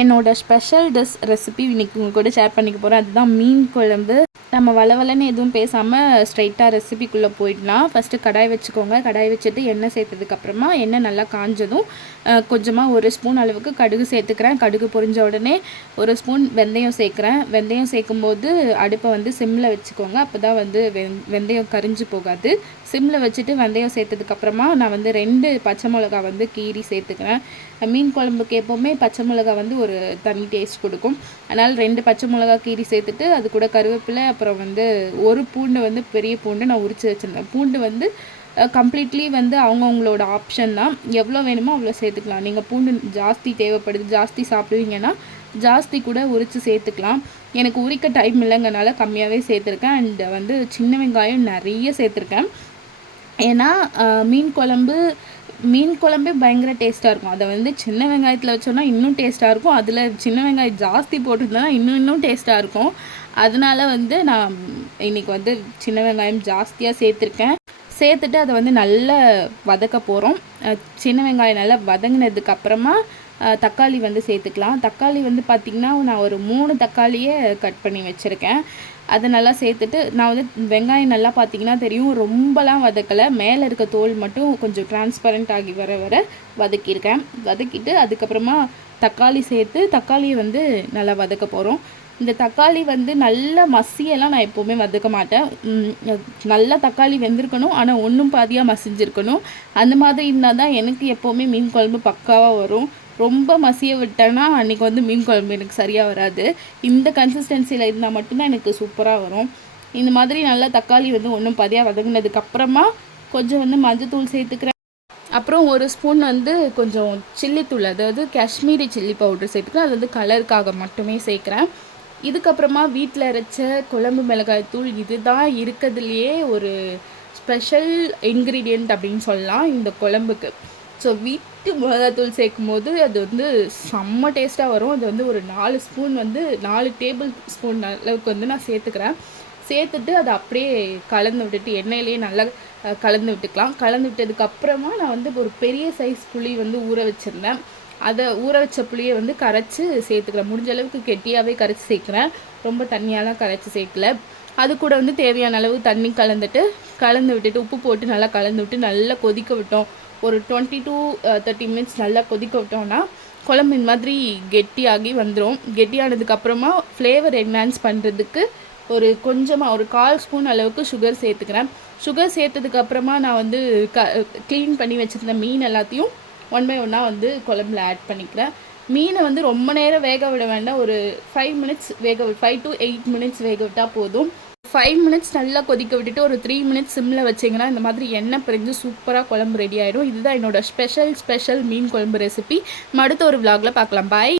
என்னோட special dish recipe இன்றைக்கி உங்கள் கூட ஷேர் பண்ணிக்க போகிறேன். அதுதான் மீன் குழம்பு. நம்ம வளவலன்னு எதுவும் பேசாமல் ஸ்ட்ரைட்டாக ரெசிபிக்குள்ளே போயிடலாம். ஃபஸ்ட்டு கடாய் வச்சுக்கோங்க. கடாய் வச்சுட்டு எண்ணெய் சேர்த்ததுக்கப்புறமா எண்ணெய் நல்லா காஞ்சதும் கொஞ்சமாக 1 ஸ்பூன் அளவுக்கு கடுகு சேர்த்துக்கிறேன். கடுகு பொரிஞ்ச உடனே 1 ஸ்பூன் வெந்தயம் சேர்க்குறேன். வெந்தயம் சேர்க்கும்போது அடுப்பை வந்து சிம்மில் வச்சுக்கோங்க. அப்போ தான் வந்து வெந்தயம் கரிஞ்சு போகாது. சிம்மில் வச்சுட்டு வெந்தயம் சேர்த்ததுக்கப்புறமா நான் வந்து 2 பச்சை மிளகா வந்து கீரி சேர்த்துக்கிறேன். மீன் குழம்புக்கு எப்போவுமே பச்சை மிளகா வந்து ஒரு தனி டேஸ்ட் கொடுக்கும். அதனால் 2 பச்சை மிளகா கீரி சேர்த்துட்டு அது கூட கருவேப்பிலை, அப்புறம் வந்து 1 பூண்டு வந்து பெரிய பூண்டு நான் உரித்து வச்சுருந்தேன். பூண்டு வந்து கம்ப்ளீட்லி வந்து அவங்கவுங்களோட ஆப்ஷன் தான். எவ்வளோ வேணுமோ அவ்வளோ சேர்த்துக்கலாம். நீங்கள் பூண்டு ஜாஸ்தி தேவைப்படுது, ஜாஸ்தி சாப்பிடுவீங்கன்னா ஜாஸ்தி கூட உரித்து சேர்த்துக்கலாம். எனக்கு உரிக்க டைம் இல்லைங்கனால கம்மியாகவே சேர்த்துருக்கேன். அண்ட் வந்து சின்ன வெங்காயம் நிறைய சேர்த்துருக்கேன். ஏன்னா மீன் குழம்பே பயங்கர டேஸ்ட்டாக இருக்கும். அதை வந்து சின்ன வெங்காயத்தில் வச்சோன்னா இன்னும் டேஸ்ட்டாக இருக்கும். அதில் சின்ன வெங்காயம் ஜாஸ்தி போட்டிருந்தேன்னா இன்னும் டேஸ்ட்டாக இருக்கும். அதனால வந்து நான் இன்றைக்கி வந்து சின்ன வெங்காயம் ஜாஸ்தியாக சேர்த்துருக்கேன். சேர்த்துட்டு அதை வந்து நல்லா வதக்க போகிறோம். சின்ன வெங்காயம் நல்லா வதங்கினதுக்கப்புறமா தக்காளி வந்து சேர்த்துக்கலாம். தக்காளி வந்து பார்த்திங்கன்னா நான் ஒரு 3 தக்காளியே கட் பண்ணி வச்சுருக்கேன். அதை நல்லா சேர்த்துட்டு நான் வந்து வெங்காயம் நல்லா பார்த்திங்கன்னா தெரியும், ரொம்பலாம் வதக்கலை. மேலே இருக்க தோல் மட்டும் கொஞ்சம் டிரான்ஸ்பரண்ட் ஆகி வர வதக்கியிருக்கேன். வதக்கிட்டு அதுக்கப்புறமா தக்காளி சேர்த்து தக்காளியை வந்து நல்லா வதக்க போகிறோம். இந்த தக்காளி வந்து நல்ல மசியெல்லாம் நான் எப்போவுமே வதக்க மாட்டேன். நல்லா தக்காளி வெந்திருக்கணும், ஆனால் ஒன்றும் பாதியாக மசிஞ்சிருக்கணும். அந்த மாதிரி இருந்தால் தான் எனக்கு எப்போவுமே மீன் குழம்பு பக்காவாக வரும். ரொம்ப மசிய விட்டேன்னா அன்றைக்கி வந்து மீன் குழம்பு எனக்கு சரியாக வராது. இந்த கன்சிஸ்டன்சியில் இருந்தால் மட்டும்தான் எனக்கு சூப்பராக வரும். இந்த மாதிரி நல்லா தக்காளி வந்து ஒன்றும் பாதியாக வதங்கினதுக்கப்புறமா கொஞ்சம் வந்து மஞ்சத்தூள் சேர்த்துக்கிறேன். அப்புறம் 1 ஸ்பூன் வந்து கொஞ்சம் சில்லித்தூள், அதாவது காஷ்மீரி சில்லி பவுடர் சேர்த்துக்கிறேன். அது வந்து கலருக்காக மட்டுமே சேர்க்குறேன். இதுக்கப்புறமா வீட்டில் அரைச்ச குழம்பு மிளகாய் தூள். இதுதான் இருக்கிறதுலையே ஒரு ஸ்பெஷல் இன்க்ரீடியண்ட் அப்படின்னு சொல்லலாம் இந்த குழம்புக்கு. ஸோ வீட்டு மிளகாத்தூள் சேர்க்கும் போது அது வந்து செம்ம டேஸ்ட்டாக வரும். அது வந்து ஒரு 4 ஸ்பூன் வந்து 4 டேபிள் ஸ்பூன் அளவுக்கு வந்து நான் சேர்த்துக்கிறேன். சேர்த்துட்டு அதை அப்படியே கலந்து விட்டுட்டு எண்ணெயிலேயே நல்லா கலந்து விட்டுக்கலாம். கலந்து விட்டதுக்கப்புறமா நான் வந்து ஒரு பெரிய சைஸ் புளி வந்து ஊற வச்சுருந்தேன். அதை ஊற வச்ச புளியை வந்து கரைச்சி சேர்த்துக்கிறேன். முடிஞ்ச அளவுக்கு கெட்டியாகவே கரைச்சி சேர்க்குறேன். ரொம்ப தண்ணியாலாம் கரைச்சி சேர்க்கல. அது கூட வந்து தேவையான அளவு தண்ணி கலந்து விட்டுட்டு உப்பு போட்டு நல்லா கலந்து விட்டு நல்லா கொதிக்க விட்டோம். ஒரு 20 to 30 மினிட்ஸ் நல்லா கொதிக்க விட்டோம்னா குழம்பு இந்த மாதிரி கெட்டியாகி வந்துடும். கெட்டியானதுக்கப்புறமா ஃப்ளேவர் என்ஹான்ஸ் பண்ணுறதுக்கு கொஞ்சமாக ஒரு 1/4 ஸ்பூன் அளவுக்கு சுகர் சேர்த்துக்கிறேன். சுகர் சேர்த்ததுக்கப்புறமா நான் வந்து க்ளீன் பண்ணி வச்சுருந்த மீன் எல்லாத்தையும் 1 by 1 வந்து குழம்புல ஆட் பண்ணிக்கிறேன். மீனை வந்து ரொம்ப நேரம் வேக விட வேண்டாம். ஒரு 5 to 8 மினிட்ஸ் வேக விட்டால் போதும். 5 மினிட்ஸ் நல்லா கொதிக்க விட்டுட்டு ஒரு 3 மினிட்ஸ் சிம்மில் வச்சிங்கன்னா இந்த மாதிரி எண்ணெய் பிரிஞ்சு சூப்பராக குழம்பு ரெடி ஆகிடும். இதுதான் என்னோட ஸ்பெஷல் மீன் குழம்பு ரெசிபி. அடுத்த ஒரு vlogல பார்க்கலாம். பாய்.